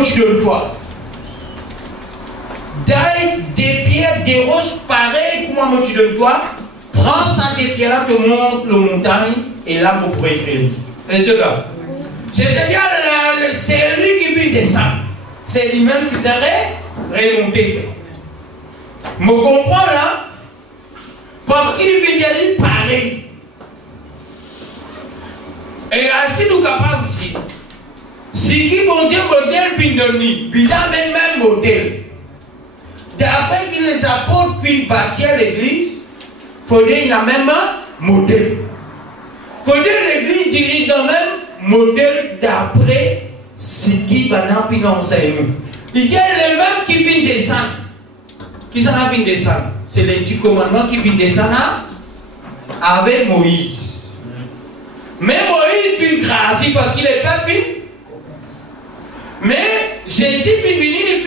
tu donnes quoi? Des pierres, des roches pareilles, comment tu donnes quoi? Prends ça des pierres-là, te monte le montagne, et là, vous pourrez écrire. C'est-à-dire, c'est lui qui vient descendre. C'est lui-même qui devrait remonter. Je comprends là? Parce qu'il vient dire pareil. Et ainsi, nous sommes capables aussi. Si qui vont dire modèle vient de nous, bizarre même modèle. D'après que les apôtres viennent bâtir l'église, il faut dire qu'il y a même un modèle. Il faut dire que l'église dirige dans le même modèle d'après ce qui va nous enseigner. Il y a les mêmes qui viennent descendre. Qui s'en viennent descendre? C'est les 10 commandements qui viennent descendre avec Moïse. Mais Moïse vient grâce parce qu'il n'est pas fini. Mais Jésus vient venir.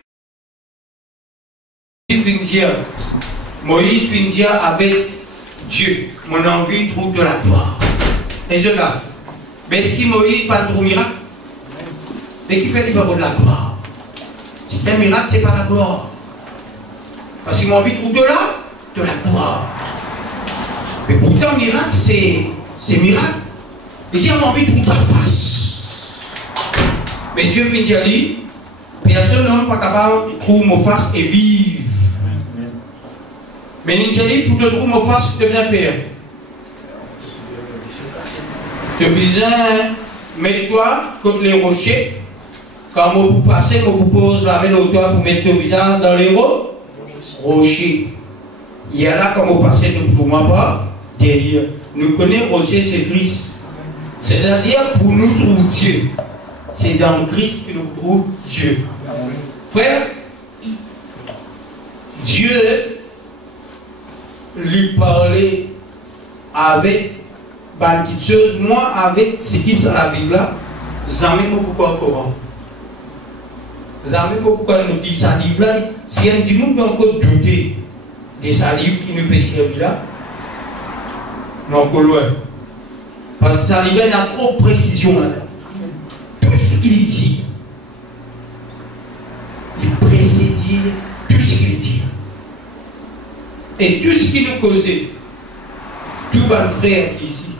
Moïse vient dire avec Dieu, mon envie trouve de la gloire. Et je là. Mais est-ce que Moïse parle de miracle? Mais qui fait qu'il va avoir de la gloire? C'est un miracle, c'est pas la gloire. Parce qu'il m'a envie de trouver de la gloire. Mais pourtant, miracle, c'est miracle. Il dit, j'ai envie de trouver ta face. Mais Dieu vient dire, lui, personne n'est pas capable de trouver ma face et vivre. Mais il dit, pour te trouver ma face, tu dois faire. Tu besoin mets-toi contre les rochers. Quand vous passez, vous posez la main au toit pour mettre le visage dans les rochers. Il y a là, quand vous passez, pour moi pas, derrière. Nous connaissons rocher, c'est Christ. C'est-à-dire, pour nous trouver Dieu. C'est dans Christ que nous trouvons Dieu. Frère, Dieu lui parlait avec une petite chose. Moi, avec ce qui est la Bible là, j'en ai pas pourquoi le Coran. J'en ai pas pourquoi nous dit sa Bible là. Si un du monde peut encore douter de sa livre qui nous peut servir là, non, encore loin. Parce que sa Bible a trop de précision là. Tout ce qu'il dit, il précise tout ce qu'il dit. Et tout ce qui nous causait, tout le frère qui est ici,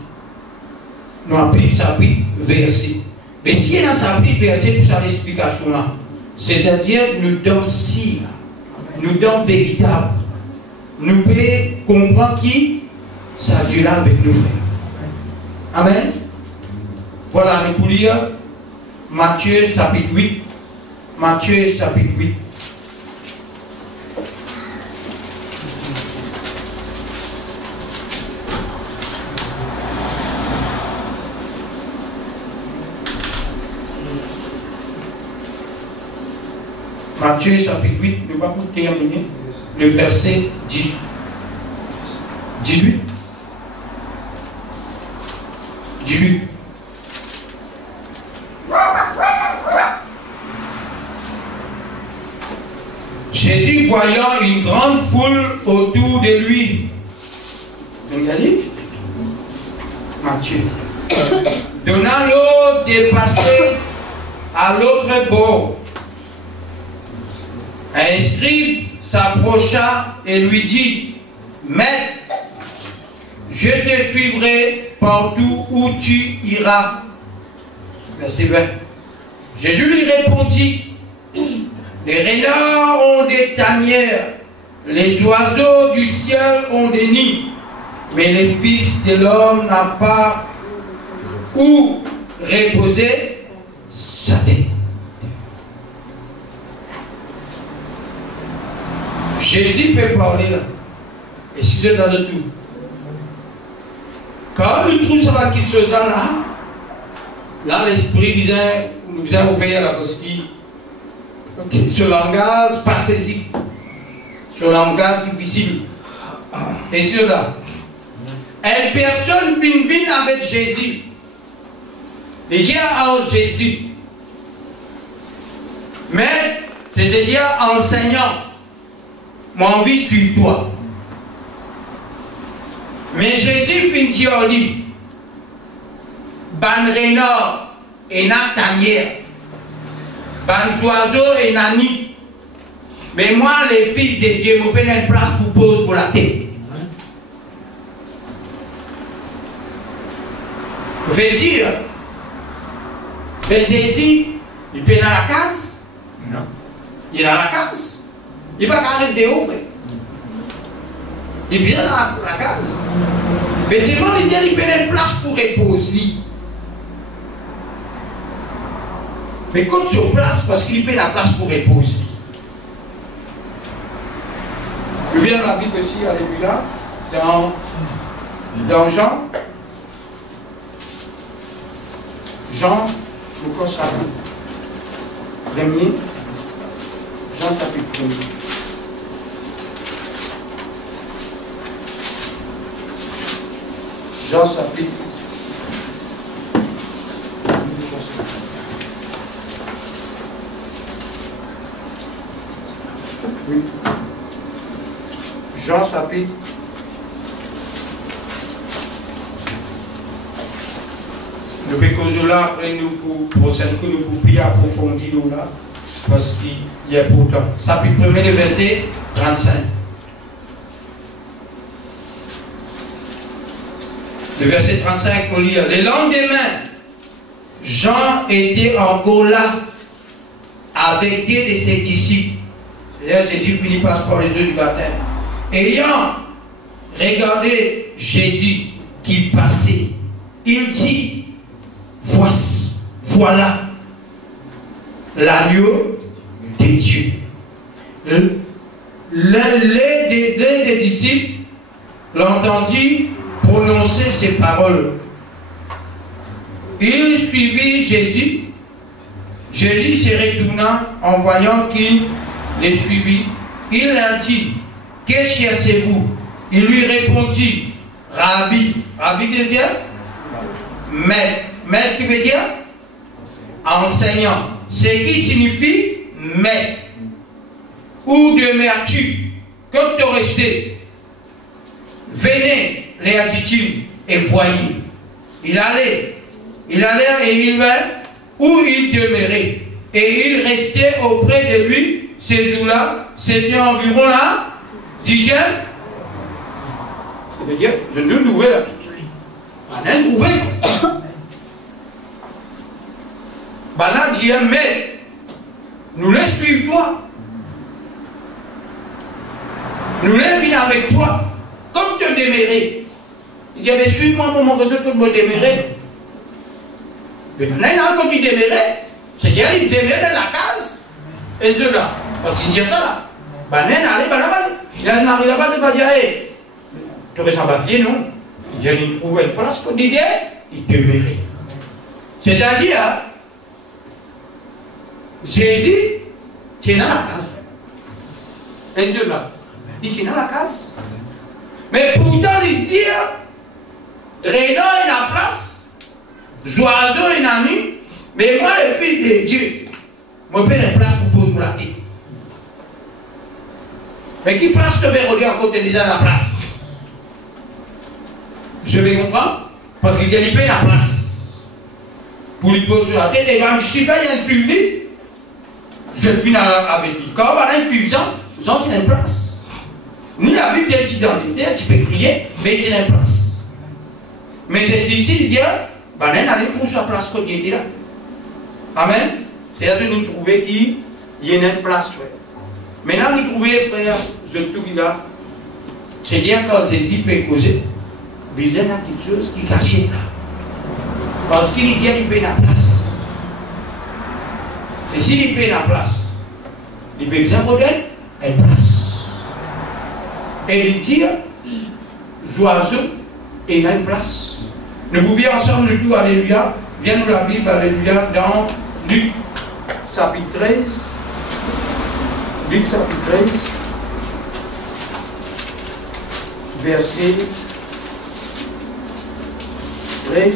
nous applique sa verset. Mais si elle a sa verset pour sa explication là, c'est-à-dire nous donnons si, nous donnons véritable, nous pouvons comprendre qui ça Dieu là avec nous frères. Amen. Voilà, nous pouvons lire Matthieu chapitre 8. Matthieu chapitre 8. Matthieu chapitre 8, nous allons terminer le verset 18. Jésus, voyant une grande foule autour de lui, regardez, Matthieu, donnant l'ordre de passer à l'autre bord, un scribe s'approcha et lui dit, Maître, je te suivrai partout où tu iras. Verset 20. Jésus lui répondit, les renards ont des tanières, les oiseaux du ciel ont des nids, mais le Fils de l'homme n'a pas où reposer sa tête. Jésus peut parler là. Et si je dans le tout. Quand nous trouvons ça dans quelque chose là, là l'esprit disait, nous avons ouvert là parce que ce langage pas saisi. Ce langage difficile. Et sur là. Une personne vient avec Jésus. Il dit à Jésus. Mais, c'est-à-dire enseignant. Moi, envie suivre toi. Mais Jésus vient dire lui, ban renard et na tanière. ban oiseaux et nani. Mais moi, les fils de Dieu, je prends une place pour poser pour la tête. Je veux dire, mais Jésus, il est dans la case. Non. Il est dans la case. Il n'est pas qu'à rester haut, frère. Il est bien dans la case. Mais seulement, il prend une place pour reposer. Mais quand sur place, parce qu'il prend la place pour reposer. Je viens dans la Bible aussi, alléluia, dans Jean. Jean, pourquoi ça premier, Jean chapitre 1er. Jean chapitre. Oui. Jean chapitre. Nous pouvons là, après nous pour prier approfondir là, parce qu'il y a pourtant. Chapitre 1er, le verset 35. Le verset 35, on lit. Le lendemain, Jean était encore là, avec deux de ses disciples. C'est-à-dire, Jésus finit par les eaux du baptême. Ayant regardé Jésus qui passait, il dit, voilà l'agneau de Dieu. L'un des disciples l'entendit prononcer ces paroles. Il suivit Jésus. Jésus se retourna en voyant qu'il les suivit. Il a dit, que cherchez-vous? Il lui répondit, Rabbi. Rabbi qui veut dire? Maître. Maître qui veut dire? Enseignant. Ce qui signifie maître. Où demeures-tu? Quand tu es resté? Venez, leur dit-il, et voyez. Il allait et il vint où il demeurait. Et il restait auprès de lui ces jours-là. C'était environ la 10e. C'est-à-dire, je ne trouvais là. On a trouvé. Bana dit, mais nous les suivons toi. Nous les venons avec toi. Comme te demeurer. Il dit, mais suis-moi pour mon réseau, tout me demeurer. Mais maintenant, quand il demeurait, c'est-à-dire il demeurait dans la case. Et ceux-là, parce qu'il dit ça là. Bana n'allait pas là-bas. Il n'arrive pas de pas dire, hé, tu aurais sans papier, non? Il vient de trouver une place qu'on disait, il demeurait. C'est-à-dire, Jésus tient dans la case. Et ceux-là, il tient dans la case. Mais pourtant, il dit, Renan est la place, Joiseau est la nuit, mais moi, le fils de Dieu, je fais une place pour poser pour la tête. Mais qui place te vais regarder à côté déjà la place? Je vais comprendre, parce qu'il y a la place. Pour lui poser sur la tête, et ben, si il y a un suivi, je finis avec lui. Quand on a un suivant, vous avez une place. Ni la Bible dit dans le désert, tu peux crier, mais il y a une place. Mais c'est ici, il dit, ben, on allait pour sa place quand il était là. Amen. C'est-à-dire que nous trouvons qu'il y a une place, frère. Maintenant, nous trouvons, frère, je tout là. C'est-à-dire quand Jésus peut causer, il y a quelque chose qui est caché là. Parce qu'il dit qu'il paye la place. Et s'il paye la place, il peut bien donner une place. Et il dit, oiseau, et il a une place. Nous pouvions ensemble le tout, alléluia. Viens nous la Bible, alléluia, dans Luc chapitre 13. Luc chapitre 13, verset 13.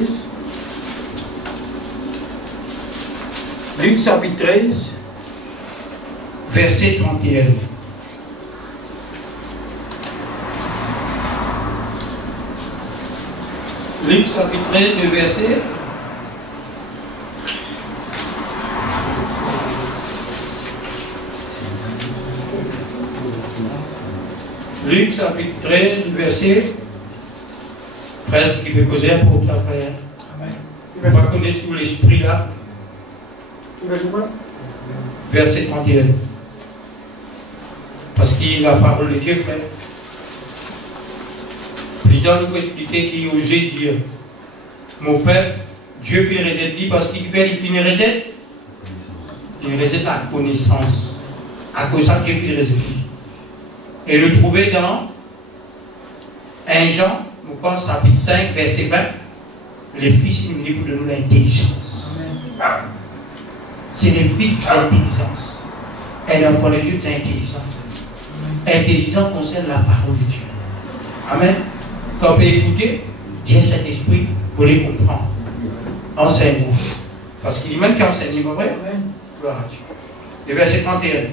Luc chapitre 13, verset 31. Luc chapitre 13, le verset Luc chapitre 13, verset. Frère, ce qui peut causer pour ta frère. On va connaître sous l'esprit là. Verset 31. Parce qu'il a la parole de Dieu, frère. Plus tard, nous pouvons expliquer qu'il osait dire mon père, Dieu fait le reset parce qu'il fait il finit reset. Il reset la connaissance. À cause de ça, Dieu fait le reset. Et le trouver dans 1 Jean, nous pense, chapitre 5, verset 20. Les fils, il nous dit pour nous l'intelligence. C'est les fils d'intelligence. Un enfant de Dieu, c'est intelligent. Intelligent concerne la parole de Dieu. Amen. Quand on peut écouter, Dieu Saint-Esprit, pour les comprendre. Enseigne-moi. Parce qu'il dit même qu'il enseigne, pas vrai? Gloire à Dieu. Le verset 31.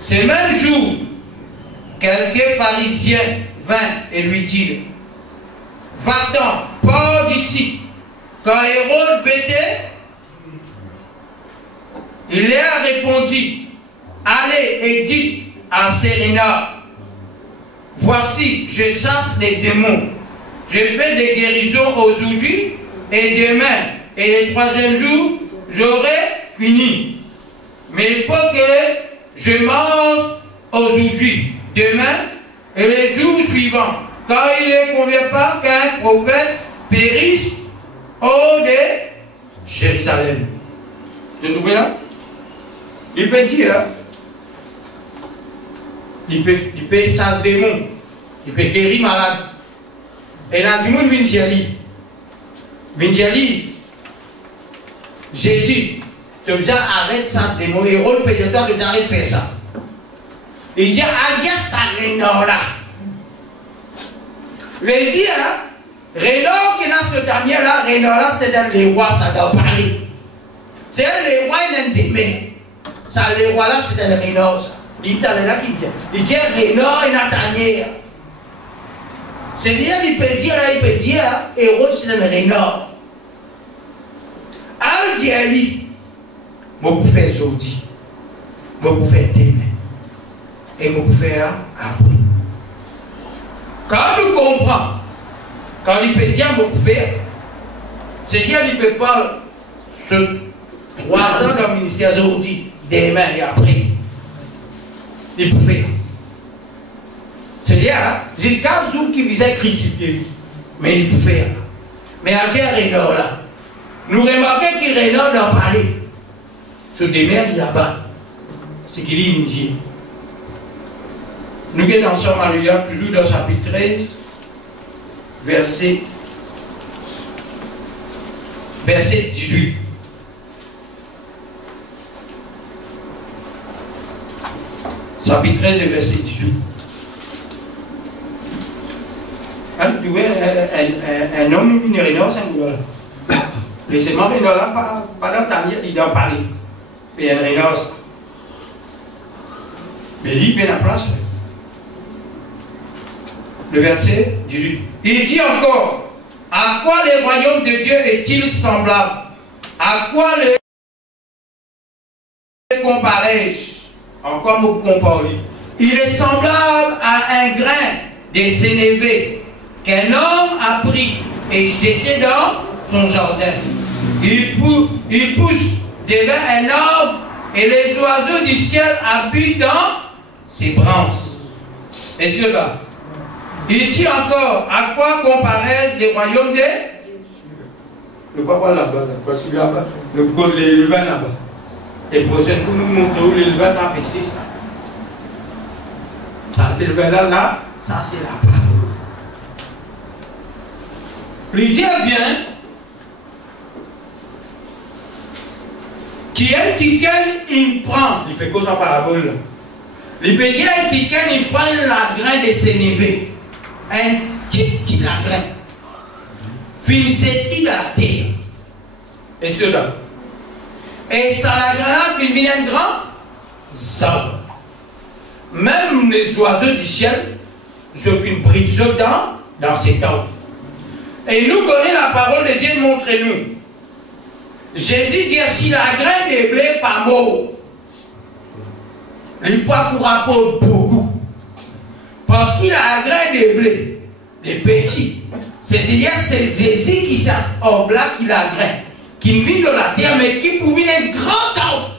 Ce même jour, quelques pharisiens vint et lui dit, va-t'en, pars d'ici. Quand Hérode vêtait, il leur a répondu, allez et dites à Séréna, voici, je chasse les démons. Je fais des guérisons aujourd'hui et demain. Et le troisième jour, j'aurai fini. Mais il faut que je mange aujourd'hui, demain et les jours suivants. Car il ne convient pas qu'un prophète périsse hors de Jérusalem. Vous trouvez là? Il peut dire, hein? Il peut chasser des démons, il peut guérir malade. Et dans le monde, Vindiali, Jésus, tu as arrête ça, démon, et rôle pédatoire, tu arrêtes de faire ça. Il dit, Adia, ça, Rénor là. Il dit, Rénor qui est dans ce dernier là, Rénor là, c'est dans les rois, ça doit parler. C'est les rois, il y a des mains. Ça, les rois là, c'est dans le Rénor, ça. Il dit Rénor et Nathaniel. C'est-à-dire, il peut dire, Hérode, c'est dans le Rénor. Al dit Ali, moi pour faire aujourd'hui, moi pour faire demain, et moi pour faire après. Quand nous comprenons, quand il peut dire moi pour faire, c'est-à-dire, il ne peut pas se 3 ans dans le ministère aujourd'hui, demain et après. Il peut faire. C'est-à-dire, jusqu'à ce jour qui visait crucifier, mais il peut faire. Mais à dire Rénor là, nous remarquons qu'il Rénor d'en parler. Se démerde là-bas. C'est qu'il dit Indien. Nous sommes ensemble, alléluia, toujours dans chapitre 13, verset 18. Chapitre 13, verset 18. Tu vois, un homme, une Rénor, c'est un gars. Mais c'est mon Rénor là, pas dans ta vie, il doit parler. Et un Rénor, mais il fait la place. Le verset 18. Il dit encore, à quoi le royaume de Dieu est-il semblable? À quoi le comparais-je? Encore vous comparez. Il est semblable à un grain de sénévé qu'un homme a pris et jeté dans son jardin. Il pousse devant un arbre et les oiseaux du ciel habitent dans ses branches. Et cela. Il dit encore, à quoi comparer le royaume de... Le papa là-bas, parce qu'il y a le code de l'éleveur là-bas. Et prochaine fois, nous montrons où l'éleveur a fait ça. Ça, l'éleveur là, ça c'est la parole. Il dit bien, qui est quelqu'un, il prend, il fait quoi en parabole? Il peut dire quelqu'un, il prend la graine de sénévé. Un petit lagrin, finissait-il à la terre, et cela, et ça lagrin là, qu'il vient un grand arbre. Même les oiseaux du ciel, je fais une bride dans cet arbre. Et nous connaissons la parole de Dieu, montrez-nous. Jésus dit, si la graine de blé pas mort, il ne pourra pas beaucoup. Parce qu'il a un grain de blé, des petits. C'est-à-dire c'est Jésus qui s'est en là qui a un grain, qui vit dans la terre, mais qui pouvait être grand arbre.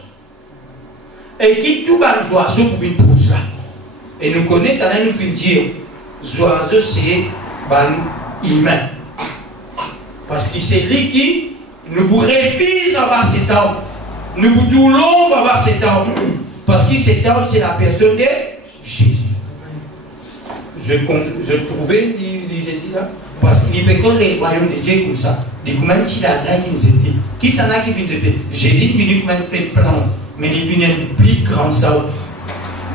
Et qui tout bas les oiseaux pour une pousse là. Et nous connaissons quand même nous fait dire, les oiseaux c'est humain. Parce que c'est lui qui nous vous réfise avant cet homme. Nous vous doulons avant cet homme. Parce que cet homme c'est la personne de Jésus. Je trouvais, dit Jésus là, parce qu'il peut que les royaumes de Dieu comme ça. Des comment il a grain qui nous était. Qui s'en a qui vient de Jésus venu comme fait plan, mais il vient un plus grand ça.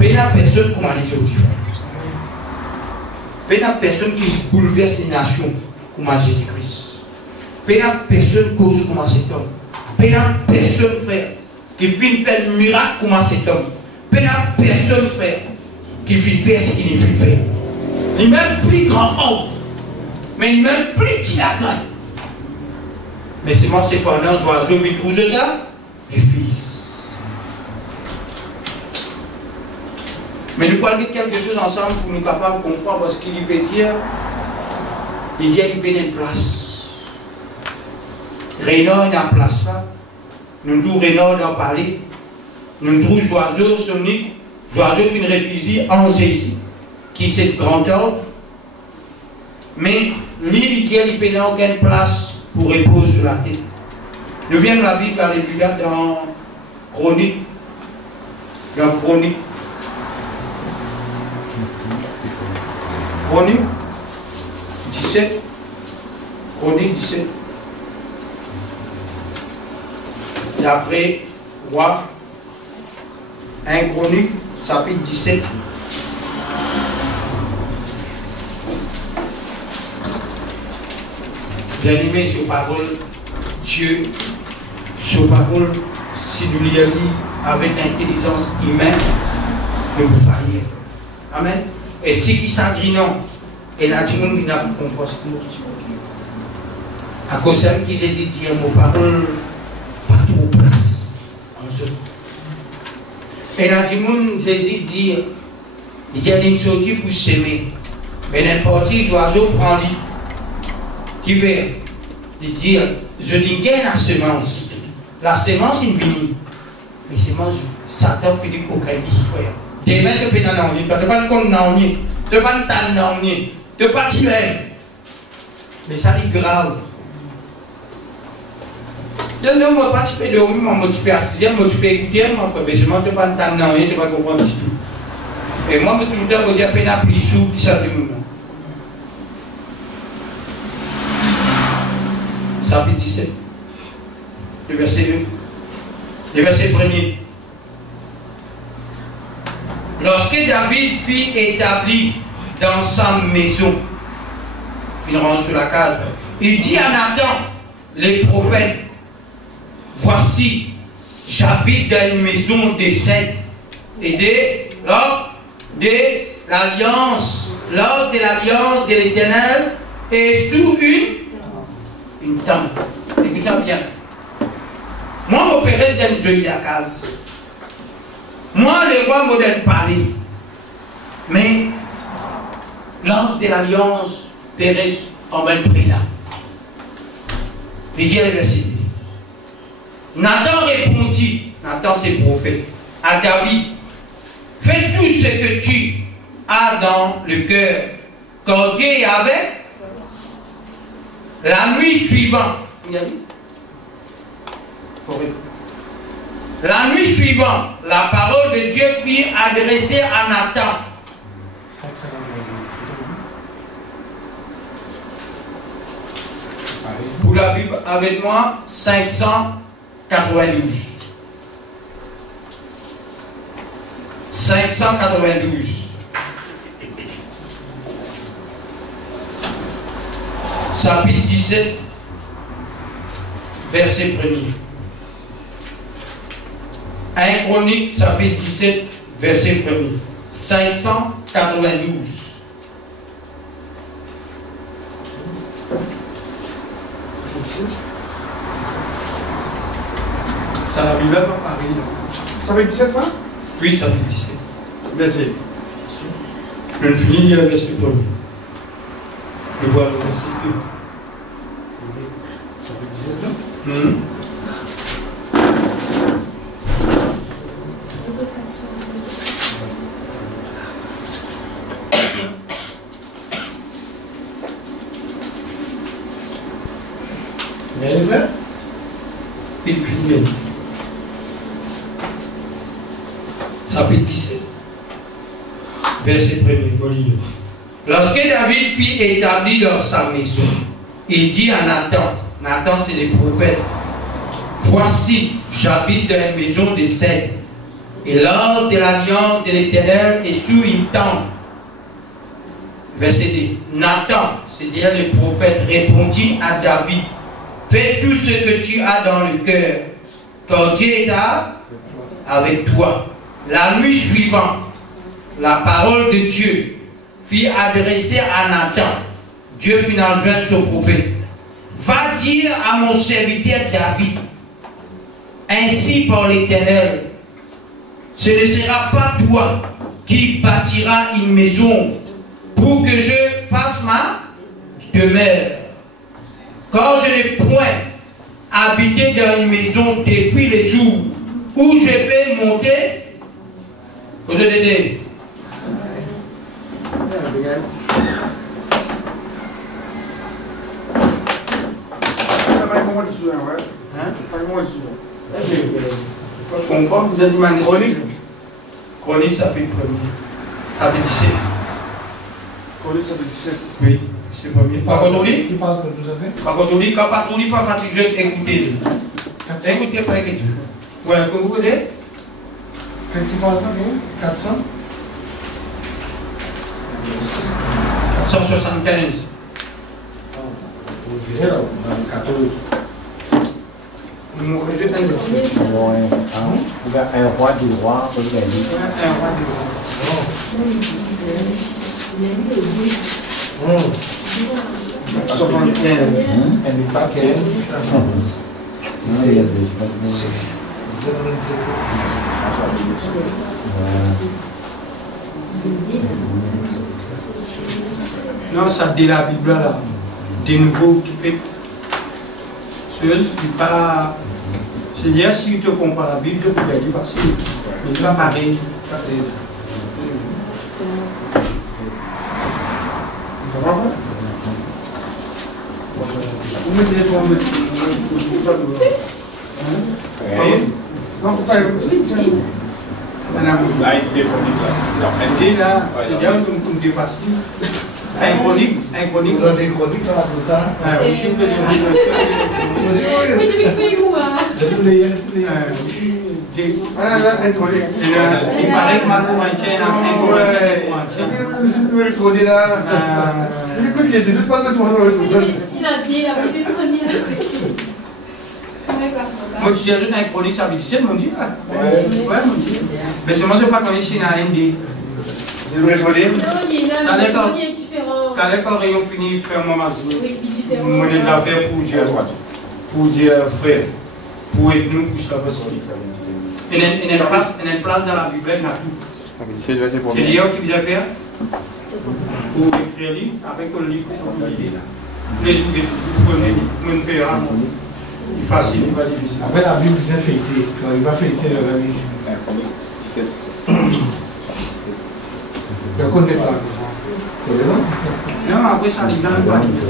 Peu de personne comme les autres. Peu de personne qui bouleverse les nations comme Jésus-Christ. Peu de personne cause comme cet homme. Peu de personne frère qui vient faire un miracle comme cet homme. Peu de personne frère qui vient faire ce qu'il vient faire. Il est même plus grand homme, mais il est même plus petit la graine. Mais c'est moi, c'est pendant les oiseaux qui trouvent là, les fils. Mais nous parlons de quelque chose ensemble pour nous capables de comprendre parce qu'il peut dire, il dit qu'il peut y avoir une place. Rénor est en place là. Nous trouvons Rénor d'en parler. Nous trouvons les oiseaux soniques, les oiseaux qui nous réfugient en Jésus. Qui c'est le grand ordre, mais lui, il peut n'y avoir aucune place pour reposer sur la tête. Nous venons de la Bible, alléluia, dans Chronique. Dans Chronique. Chronique 17. Chronique 17. Et après, roi. 1 Chronique, chapitre 17. Bien-aimé sur parole, Dieu, sur parole, si nous lisons avec l'intelligence humaine, nous vous faillir. Amen. Et si qui s'agrinent, et là, tout le monde n'a pas composé. À cause de qui Jésus dit, mon parole, pas trop place. Et là, tout le monde, Jésus dit, il y a une sortie pour s'aimer. Mais n'importe qui, l'oiseau prend lit. Qui veut dire, je dis gain la semence. La semence est une bénie. Mais semence, Satan fait du cocaïne, frère. Des mecs qui peuvent n'en tu ne pas le compte n'en tu ne pas le temps n'en tu ne pas tirer. Mais ça est grave. Je ne veux pas tu peux dormir, moi tu peux assister, moi tu peux écouter, mon frère. Mais je ne veux pas le temps n'en tu ne pas comprendre du tout. Et moi, tout le temps, je dis à peine à plus sous qui ça de moi. Chapitre 17, le verset 2, le verset 1er. Lorsque David fut établi dans sa maison, finirons sur la case, il dit à Nathan, les prophètes, voici, j'habite dans une maison des saints et l'ordre de l'alliance de l'Éternel est sous une tente. Écoutez ça bien. Moi, mon père est joli à case. Moi, les rois modèles parler. Mais, l'ordre de l'alliance périsse en même prix là. Il dit le verset 2. Nathan répondit, Nathan c'est prophète, à David, fais tout ce que tu as dans le cœur, quand Dieu est avec. La nuit suivante, la parole de Dieu fut adressée à Nathan. Pour la Bible avec moi, 592. 592. Chapitre 17, verset 1er. 1 Chronique, chapitre 17, verset 1er. 592. Ça la Bible pas pareil. Ça fait 17 fois? Oui, ça fait 17. Verset. Je finis de lire le verset 1er. Je vois le verset 2. Ça fait 17 ans. Chapitre 17, verset 1er. Lorsque David fut établi dans sa maison, il dit à Nathan, Nathan c'est le prophète, voici, j'habite dans une maison de cèdre, et l'ordre de l'alliance de l'Éternel est sous une tente. Verset 2. Nathan, c'est-à-dire le prophète, répondit à David, fais tout ce que tu as dans le cœur, car Dieu est avec toi. La nuit suivante, la parole de Dieu fut adressée à Nathan. Dieu fit enjoindre ce prophète. Va dire à mon serviteur David, ainsi par l'Éternel, ce ne sera pas toi qui bâtiras une maison pour que je fasse ma demeure. Quand je n'ai point habité dans une maison depuis le jour où je vais monter, que je l'ai dit. Chronique, ça fait le premier. Ça fait 17. Chronique, ça fait 17. Oui, c'est le premier. Par contre, Qui passe pour tout ça, c'est par contre, quand pas tout pas fatigué, écoutez. Écoutez, pas écoutez. Ouais, que vous voulez? Qu'est-ce qui passe, 400 175. Vous verrez là, 14. Je t'en dis. Un roi du roi, comme il a dit. Un roi du roi. 75. Elle n'est pas qu'elle. Il y a des Non, ça dit la Bible là. De nouveau qui fait chose qui pas. C'est-à-dire si tu comprends la Bible, tu peux dire facile. Mais pas pareil. Ça c'est. Vous mettez les tombes. Non, pas. Madame, vous avez été là. Elle dit là, c'est bien comme des facile. Un chronique, Vous avez des chroniques là, pour ça. je suis Mais j'ai fait où Tous les un chronique. Il paraît que ma courantine a un courantine. Il a dit, il a fait le premier. Moi, je ajoute un chronique, ça veut dire, c'est mon Dieu. Ouais, mon Dieu. Mais c'est moi, je ne sais pas quand ici, il y a un dé. Je le résolve. Non, il est différent. Quand l'école réunion finit, faire mon mazou. Oui, différent. Mon affaire pour dire frère, pour être nous, pour ça passe. Il y a une place dans la Bible, il y a tout. C'est Léon qui vient faire. Pour écrire, avec un livre, les jours que vous faire. Il est facile, il va difficile. Après la Bible, c'est fêté. Il va fêter le religion. Tu connais pas? Non, après ça, il va pas dire.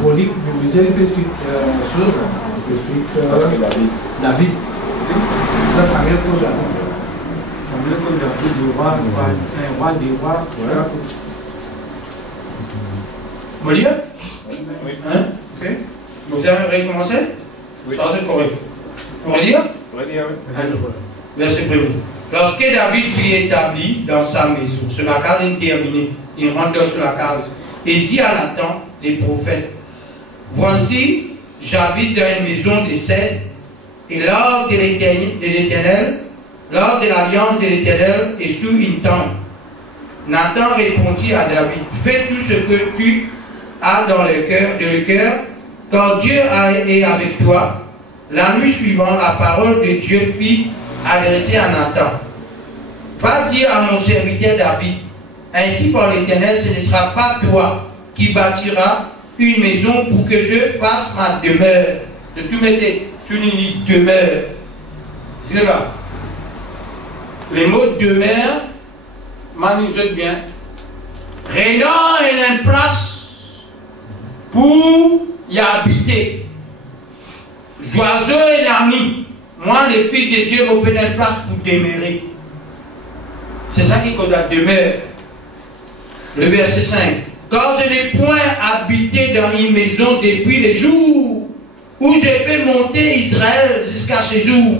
Chronique, je veux dire, il explique sur David. Là, ça vient pour David. Ça vient pour David, le roi, un roi des rois. Vous lire? Oui. Hein? Ok. Vous avez recommencé? Oui. Ça, c'est correct. On va dire? Oui, oui. Alors, verset 1er. Lorsque David fut établi dans sa maison, sur la case est terminée, il rentre sur la case et dit à Nathan, les prophètes, voici, j'habite dans une maison de cèdre, et l'ordre de l'Éternel, l'ordre de l'alliance de l'Éternel est sous une tente. Nathan répondit à David, fais tout ce que tu as dans le cœur, car Dieu est avec toi. La nuit suivante, la parole de Dieu fut adressée à Nathan. va dire à mon serviteur David, ainsi par l'Éternel, ce ne sera pas toi qui bâtiras une maison pour que je fasse ma demeure. Je tout mettais sur une ligne demeure. C'est là. Les mots demeure, manuscrit bien. Rénan est une place pour y habiter. Joyeux et ami. Moi, les filles de Dieu m'ont une place pour demeurer. C'est ça qui compte la demeure. Le verset 5. Car je n'ai point habité dans une maison depuis les jours où j'ai fait monter Israël jusqu'à ce jour.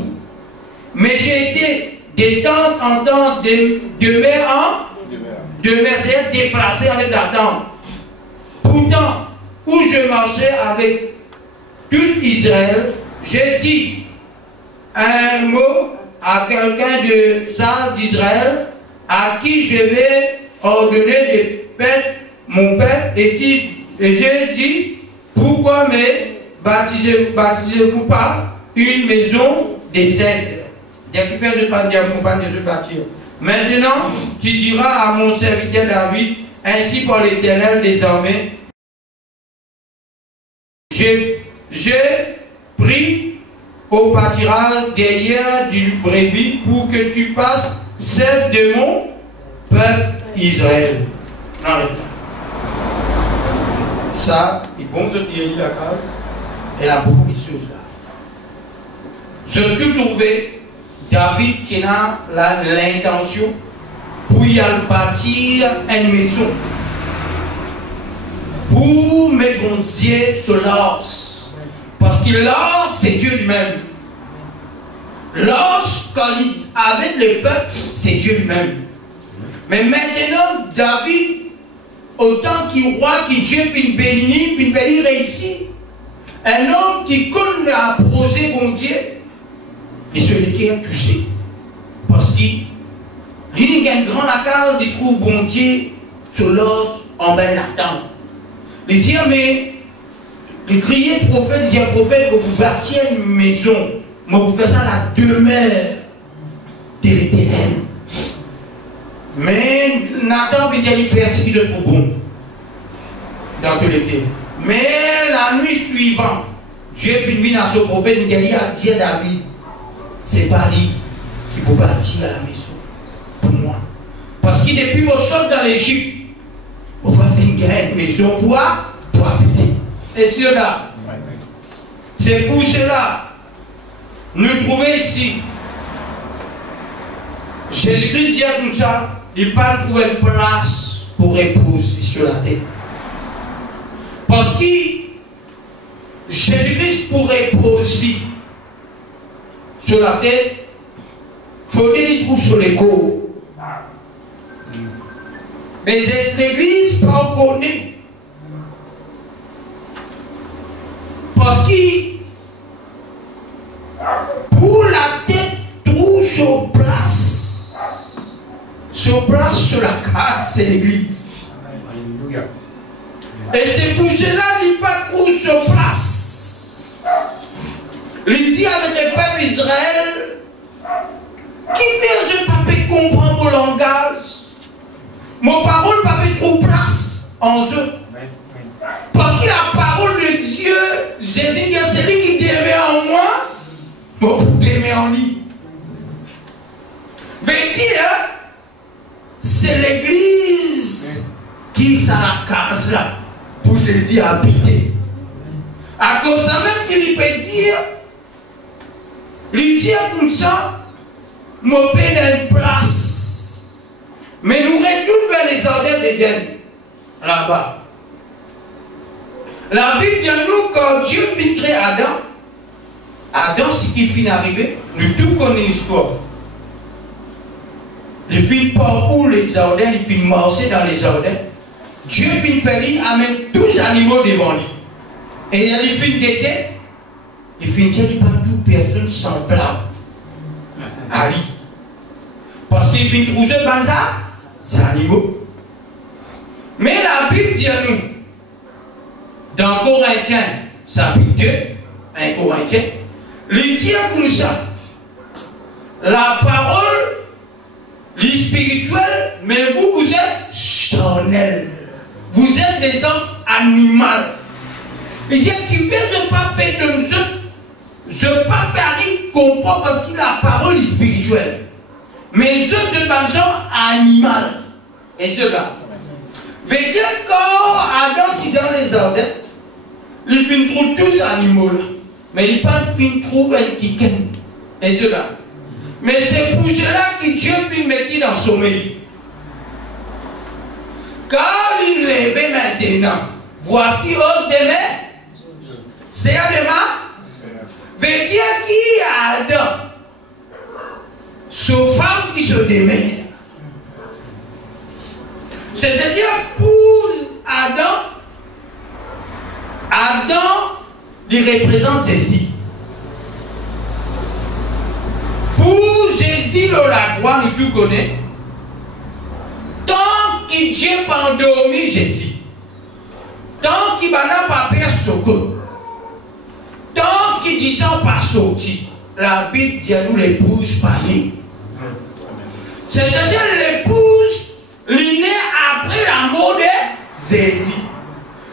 Mais j'ai été de temps en temps demeure, c'est déplacé avec la tente. Pourtant, où je marchais avec tout Israël, j'ai dit un mot à quelqu'un de ça d'Israël à qui je vais ordonner de perdre mon père et j'ai dit pourquoi me baptisez-vous pas une maison de cèdre. Je parle de ce bâtir. Maintenant, tu diras à mon serviteur David, ainsi par l'Éternel désormais, j'ai pris au pâturage derrière du brebis pour que tu passes celle de mon peuple Israël. Arrête. Ça, il bon de dire la case, elle a beaucoup de choses là. Je tout trouvé. David qui a l'intention pour y aller bâtir une maison. Pour mettre mon Dieu sur l'os. Parce que l'os, c'est Dieu lui-même. L'os, quand il avec le peuple, c'est Dieu lui-même. Mais maintenant, David, autant qu'il roi, qui Dieu, puis une béni, puis une béni réussi, un homme qui connaît à poser mon Dieu, et celui qui est touché. Parce qu'il y a une grande accord, il trouve bon Dieu sur l'os en bas de la tente. Il dit, mais il criait prophète, il dit prophète que vous bâtiez une maison, mais vous faites ça la demeure de l'Éternel. Mais Nathan veut dire il fait ce qu'il est trop bon dans tous les cas. Mais la nuit suivante, Dieu fait une vie dans ce prophète, il dit à David, c'est pas lui qui peut bâtir la maison pour moi. Parce que depuis mon sort dans l'Égypte, on va faire une maison pour habiter. Est-ce que là, c'est pour cela, nous trouvons ici, Jésus-Christ dit comme ça, il pas trouver une place pour reposer sur la terre. Parce que Jésus-Christ pour reposer sur la tête, il faut qu'il trouve sur les corps. Mais l'église pas connaît. Parce que pour la tête trouve sur place sur la case, c'est l'église. Et c'est pour cela qu'il pas trouve sur place. Il dit avec le peuple Israël, qui fait ce papier comprendre mon langage? Mon parole ne peut pas trouver place en eux. Parce que la parole de Dieu, Jésus dit, c'est lui qui demeure en moi, bon, pour demeure en lui. Mais dire, c'est l'église qui s'est la case là, pour Jésus habiter. À cause de ça même qu'il peut dire, lui dire comme ça, mon père a une place. Mais nous retournons vers les ordres d'Éden, là-bas. La Bible dit nous, quand Dieu finit créer Adam, ce qui finit d'arriver, nous tous connaissons l'histoire. Il finit parcours les ordres, il finit marcher dans les ordres. Dieu finit faire lui, amène tous les animaux devant lui. Et il finit d'été, il finit qu'il n'y a pas toute personne semblable à lui. Parce qu'il finit trouver dans ça, c'est animaux. Mais la Bible dit à nous, dans Corinthiens, chapitre 2, 1 Corinthiens, il dit comme ça, la parole, il spirituels, mais vous, vous êtes charnels. Vous êtes des hommes animaux. Il dit qu'il ne pas faire de nous. Je ne pas Paris comprend parce qu'il a la parole spirituelle. Mais eux, c'est un genre animal. Et cela. Veut dire quand Adam est dans les ordres, il fin trouve tous animaux là. Mais il pas fin trouve un ticket. Et cela. Mais c'est pour cela que Dieu peut mettre dans le sommeil. Quand il lève maintenant, voici os de mer. C'est à demain. Veut dire qu'il y a Adam. Ce femme qui se démène. C'est-à-dire pour Adam, il représente Jésus. Pour Jésus, la croix, nous tout connaissons. Tant que Dieu n'a pas endormi Jésus, tant qu'il n'a pas perdu ce coup, tant qu'il dit ça pas sorti, la Bible dit à nous l'épouse pas née. C'est-à-dire l'épouse, il naît après la mort de Jésus.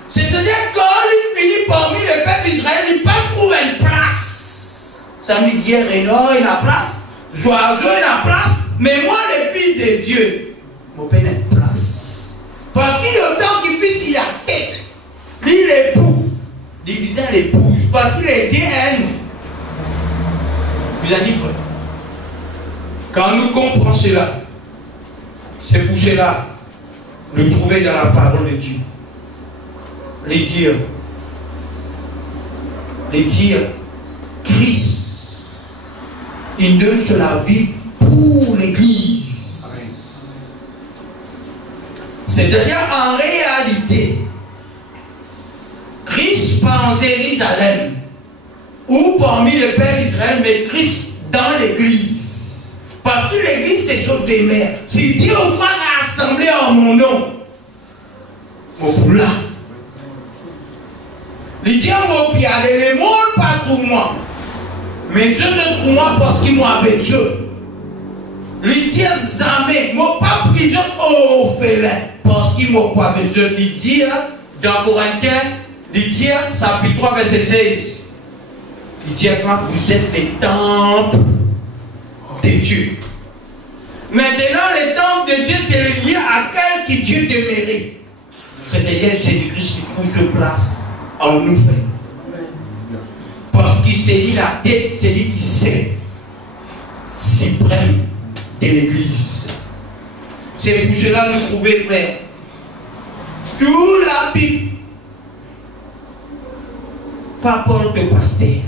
C'est-à-dire quand il finit parmi le peuple d'Israël, il peut trouver une place. Ça me dit Renaud, il a place. Joyeux, il a place. Mais moi, le fils de Dieu, je n'ai pas une place. Parce qu'il y a autant qu'il puisse, il a tête. Lui, l'époux, divisé l'épouse. Parce qu'il est DN. Vous avez dit, frère. Quand nous comprenons cela, c'est pour cela nous trouver dans la parole de Dieu. Les dire, Christ, il donne sur la vie pour l'Église. C'est-à-dire, en réalité, Christ pas en Jérusalem, ou parmi le peuple d'Israël, mais Christ dans l'Église. Parce que l'Église, c'est sur des mers. Si Dieu doit rassembler en mon nom, mon poula. Il dit à mon pied, le monde pas pour moi. Mais je ne trouve moi parce qu'il m'a avec Dieu. Il dit jamais, mon pape qui est orphelin, parce qu'il m'a pas avec Dieu. Il dit dans Corinthiens, il dit, chapitre 3, verset 16. Il dit quand vous êtes les temples de Dieu. Maintenant, le temple de Dieu, c'est le lieu à quel qui Dieu demeurait. C'est-à-dire Jésus-Christ qui trouve sur place en nous fait. Parce qu'il s'est dit la tête, c'est lui qui sait suprême de l'Église. C'est pour cela que nous trouvons, frère, toute la Bible, pas Paul de pasteur,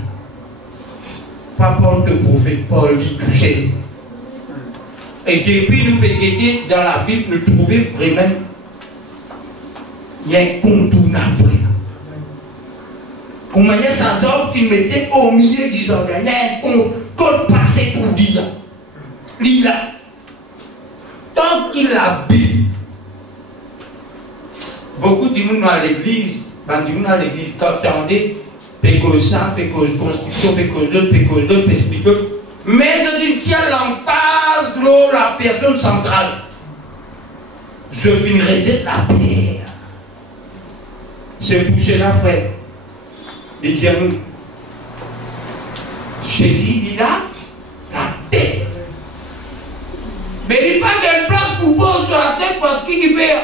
pas Paul de prophète, Paul dit tout seul. Et depuis nous péqueter dans la Bible, nous trouvons vraiment, il y a un contournable. Comment il y a ces hommes qui mettaient au milieu du ordre. Il y a un code passé pour dire. Lila. Tant qu'il a Bible. Beaucoup de monde dans l'église, quand tu dans l'église, quand tu entendais, pécose ça, pécose construction, pécose d'autres, pécose d'autres. Mais je dis, tiens, l'emphase de la personne centrale. Je viens réserver la pierre. C'est pour cela, frère. Il dit à nous, Jésus, il a la tête. Mais il n'y a pas de plaque pour poser sur la tête parce qu'il veut.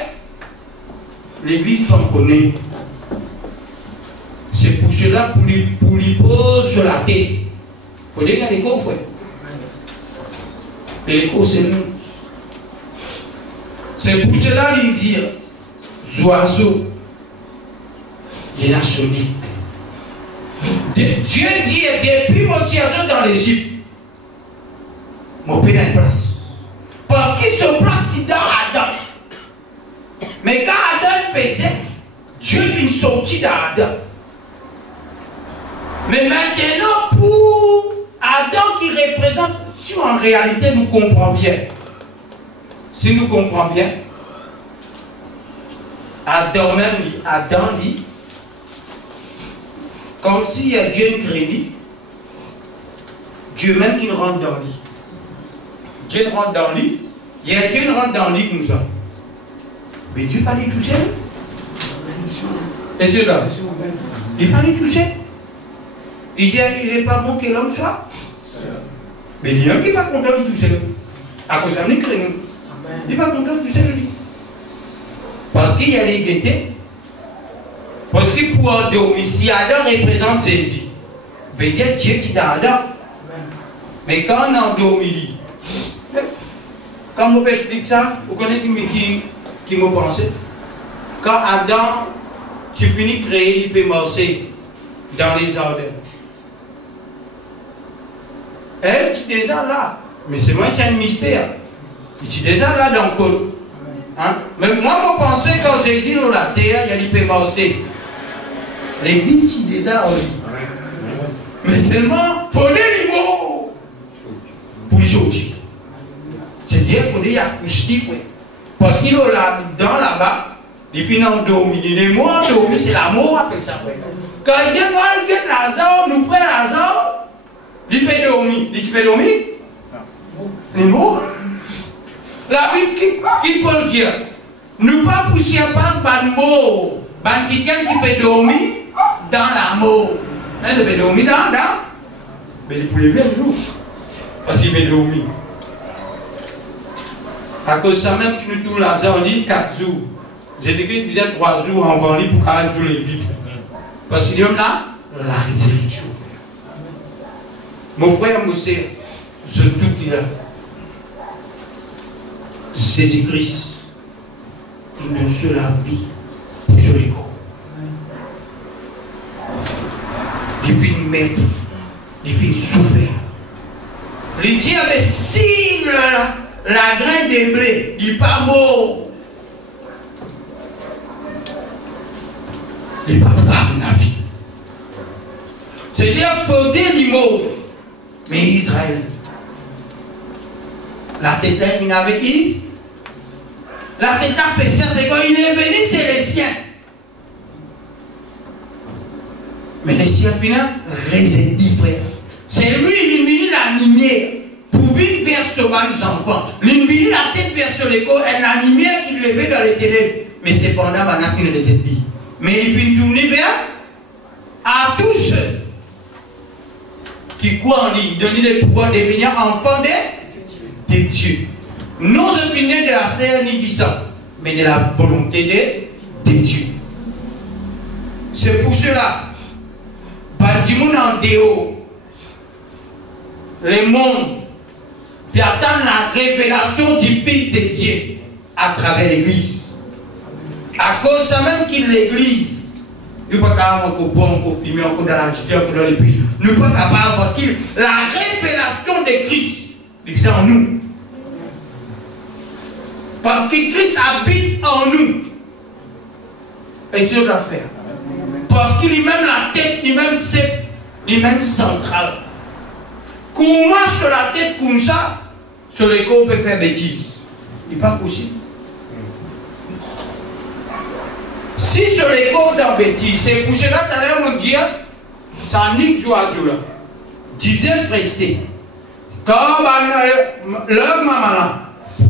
L'église qu'on connaît. C'est pour cela pour lui poser sur la tête. Il faut dire qu'il y a des cours, frère. Et les cours, c'est nous. C'est pour cela qu'il dit, oiseaux, les nationalités. Dieu dit, depuis mon oiseau dans l'Égypte, mon père a une place. Parce qu'il se place dans Adam. Mais quand Adam péchait, Dieu lui sortit d'Adam. Mais maintenant, pour Adam qui représente, si en réalité nous comprenons bien, si nous comprenons bien, Adam dit, comme s'il y a Dieu qui crédit, Dieu même qui rentre dans lui. Dieu rentre dans lui, Il y a Dieu rentre dans le lit comme ça. Mais Dieu parlait tout seul. Et c'est là. Il parlait tout seul. Il dit, il n'est pas bon que l'homme soit. Mais il y a un qui n'est pas content de tout seul. À cause de la création. Il n'est pas content de tout seul. Parce qu'il y a les gaietés. Parce que pour endormir, si Adam représente Jésus, veut dire Dieu qui est dans Adam. Mais quand on endormit, quand on explique ça, vous connaissez qui me pensez? Quand Adam, tu finis de créer, il peut marcher dans les jardins. Elle, tu es déjà là. Mais c'est moi qui ai un mystère. Tu es déjà là dans le col. Hein? Mais moi, je pensais quand Jésus est dans la terre, il peut marcher. L'église, c'est déjà en lui. Mais seulement, il faut les mots pour les aujourd'hui. C'est-à-dire qu'il faut les acoustiques. Parce qu'il est là, dans là-bas, il finit endormi. Les mots endormis, c'est l'amour, appelle ça. Quand il vient voir le Lazare, nous frère Lazare, il peut dormir. Il peut dormir? Les mots. La Bible qui peut le dire, ne pas pousser pas de mots. Quelqu'un qui peut dormir dans l'amour. Il peut dormir dans. Mais il peut lever un jour. Parce qu'il peut dormir. À cause de ça même que nous tous Lazare lit 4 jours. Jésus-Christ disait 3 jours en venant pour 40 jours les vivre. Parce qu'il y a là, la résurrection. Mon frère, mon sœur, je tout dis là. Jésus-Christ, il donne sur la vie pour sur les corps. Il fait maître, il fait souffert. Il dit, mais si la graine de blé, il n'est pas mort. Il n'est pas part de la vie. C'est-à-dire qu'il faut dire les mots. Mais Israël, la tête il avait dit, la tête d'un pécheur, c'est quand il est venu, c'est les siens. Mais les siens, finalement, résident, frère. C'est lui, il est venu la lumière pour venir vers sauver les enfants. Il est venu la tête vers sur l'école, et la lumière qui levait dans les ténèbres. Mais cependant, maintenant, il réside. Mais il vient tourner vers à tous ceux qui croient en lui, donner le pouvoir de devenir enfants de Dieu. Non opinions de la chair ni du sang, mais de la volonté de Dieu. C'est pour cela, par du monde en dehors, le monde qui attend la révélation du Fils de Dieu à travers l'Église. À cause de ça même qu'il l'Église, nous ne sommes pas capables de boire, de fumer, de la justice, de les péchés. Nous ne sommes pas capables parce que la révélation de Christ est en nous. Parce que Christ habite en nous. Et c'est la frère. Parce qu'il est même la tête, il est même chef, il est même central. Comment sur la tête comme ça, sur le corps on peut faire bêtise? Il n'est pas possible. Si sur les corps d'un bêtise, c'est pour cela que tout à l'heure on dit, ça nique joyeux là. Disait rester. Quand leur maman là,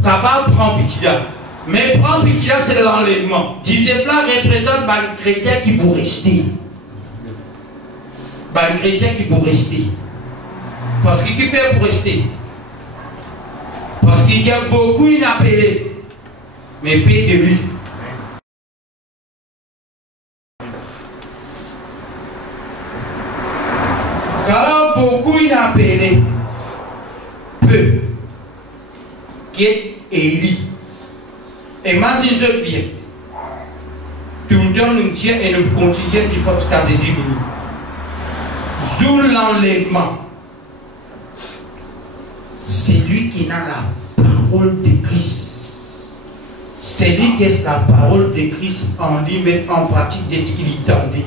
capable de prendre petit là. Mais prendre petit là, c'est l'enlèvement. Disait là représente un chrétien qui peut rester. Un chrétien qui peut rester. Parce qu'il fait pour rester. Parce qu'il y a beaucoup inappelés. Mais paix de lui. Car beaucoup inappelés, peu, qui est élu. Imagine-je bien. Tout le temps nous tient et nous continuons, il faut que Jésus nous. Sous l'enlèvement, c'est lui qui a la parole de Christ. C'est lui qui est la parole de Christ en lui mettre en pratique de ce qu'il tendait.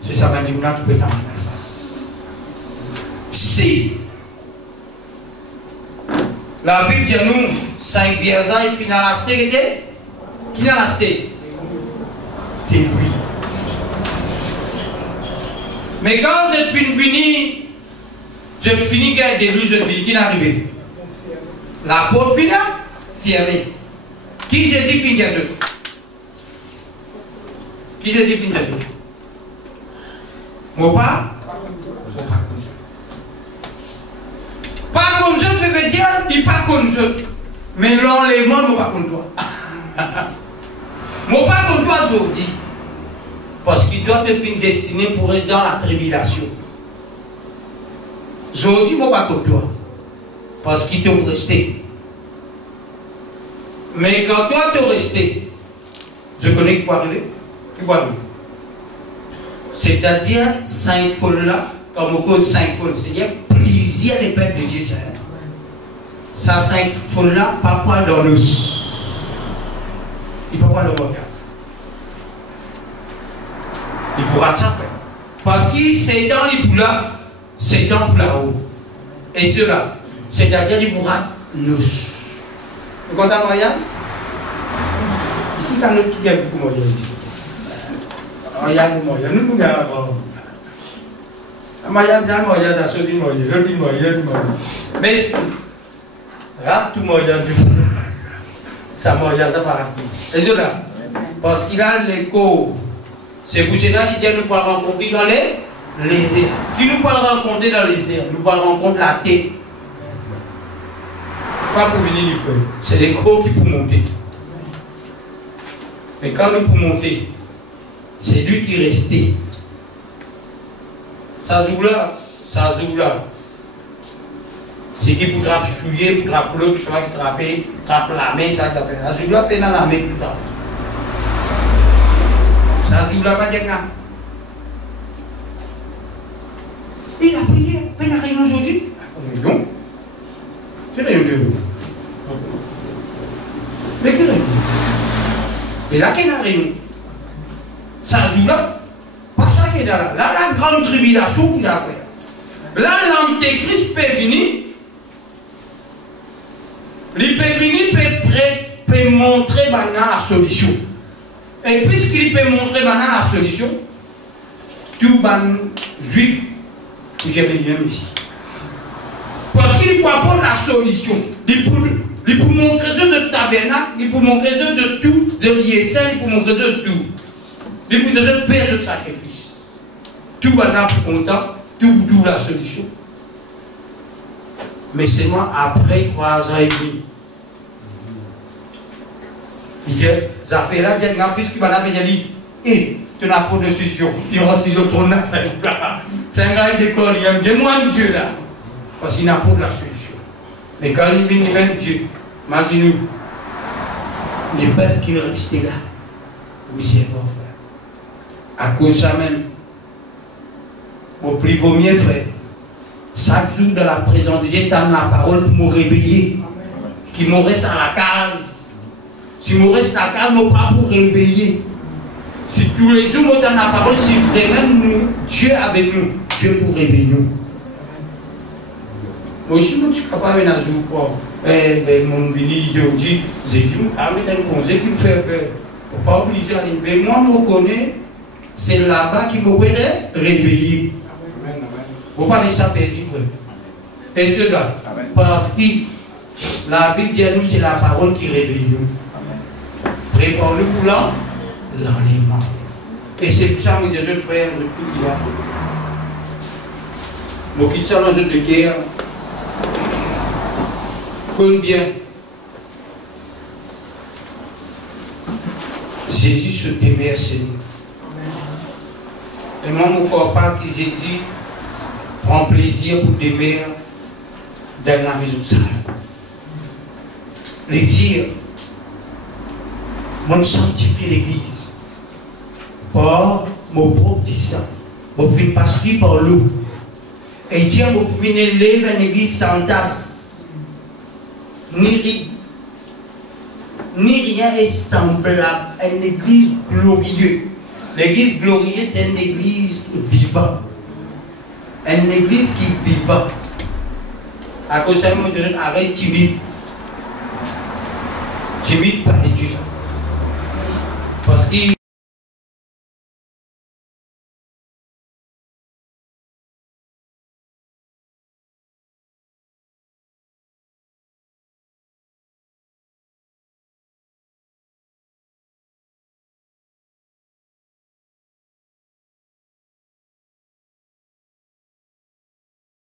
C'est ça qui peut t'amener. Si la Bible dit nous 5 vieillards et finit à la stérilité, qui n'a la stérilité? C'est lui. Mais quand je finis de lui, je finis qui est arrivé? La pauvre finale, fermé. Qui Jésus finit Jésus? Qui Jésus finit Jésus? Mon pas? Mon pas comme Dieu. Pas comme Dieu, je veux dire, il pas comme Dieu. Mais l'enlèvement, non pas comme toi. Mon pas comme toi aujourd'hui. Parce qu'il doit te finir destiné pour être dans la tribulation. Aujourd'hui, mon pas comme toi. Parce qu'il te resté. Mais quand toi te resté, je connais qui peut arriver. Qui peut arriver. C'est-à-dire 5 folles là, comme on cause 5 folles, c'est-à-dire plaisir des peuples de Dieu. Ça 5 folles là, pas poil dans l'os. Il ne peut pas le regarder. Il pourra ça faire. Parce que c'est dans les poulas, c'est dans pour là-haut. Et cela, c'est-à-dire il pourra l'os. Vous comprenez Marianne? Ici, il y a un autre qui gagne beaucoup de moyens. Il y a des moyens. Nous, nous avons. Marianne, il y a des moyens, il y a des moyens. Mais, rap tout moyen du coup. Ça moyen de parapluie. Et de là, parce qu'il a l'écho. C'est pour cela qu'il dit nous pouvons rencontrer dans les airs. Qui nous peut rencontrer dans les airs? Nous pouvons rencontrer la tête. Pas pour venir les frères. C'est l'écho qui peut monter. Mais quand nous pouvons monter, c'est lui qui restait. Ça joue là. C'est qui pour trapper fouiller, pour trapper l'autre, qui trappe la main, ça trappe. Ça joue là, peine dans la main plus tard. Ça joue là, pas de là. Il a prié, peine à rien aujourd'hui. Non. C'est rien de vous. Mais que rien. Et là, qu'il a rien. Ça joue là. Pas ça qui est là. Là, la grande tribulation qu'il a fait. Là, l'antéchrist peut venir. L'hypervini peut montrer maintenant la solution. Et puisqu'il peut montrer maintenant la solution, tout les juif, vous avez bien ici. Parce qu'il peut apporter la solution. Il peut montrer eux de tabernacle, il peut montrer eux de tout, de l'ISN, il peut montrer eux de tout. Il peut eux de faire le sacrifice. Tout maintenant pour content, tout la solution. Mais seulement après 3 ans et demi. Il dit, ça fait là, puisqu'il m'a dit, tu n'as pas de solution. Il y aura 6 autres là, c'est un gars d'école, il aime bien moins Dieu là. Parce qu'il n'a pas de la solution. Mais quand il vient même Dieu, imaginez-nous, les peuples qui restaient là, oui, c'est bon, frère. À cause de ça même, au plus vaut mieux, frère. Chaque jour dans la présence de Dieu, tu as la parole pour me réveiller. Qui me reste à la case. Si je reste à la case, je ne pas pour réveiller. Si tous les jours, je donne la parole, si vraiment nous, Dieu avec nous, Dieu pour réveiller nous. Moi aussi, je suis capable de faire un jour. Mon vini, je dis, j'ai dit, je un conseil qui me fait peur. Il ne faut pas oublier ça. Mais moi, je me connais, c'est là-bas qui me peut réveiller. Vous parlez ça, petit frère. Et cela, parce que la Bible dit à nous, c'est la parole qui réveille nous. Prépare-nous pour l'enlèvement. Et c'est pour ça, mes jeunes frères, le plus qu'il y a. Nous quittons ça dans notre guerre. Combien Jésus se déverse nous. Et moi, je ne crois pas que Jésus prend plaisir pour demeurer dans la maison sale. Les dire, moi, je sanctifie l'église par mon propre sang. Je fais passer par l'eau. Et Dieu m'a pu élever une église sans tasse, ni rien est semblable à une église glorieuse. L'église glorieuse, c'est une église vivante. Une église qui vit pas. À cause de ça, je arrête timide. Timide, pas de Dieu.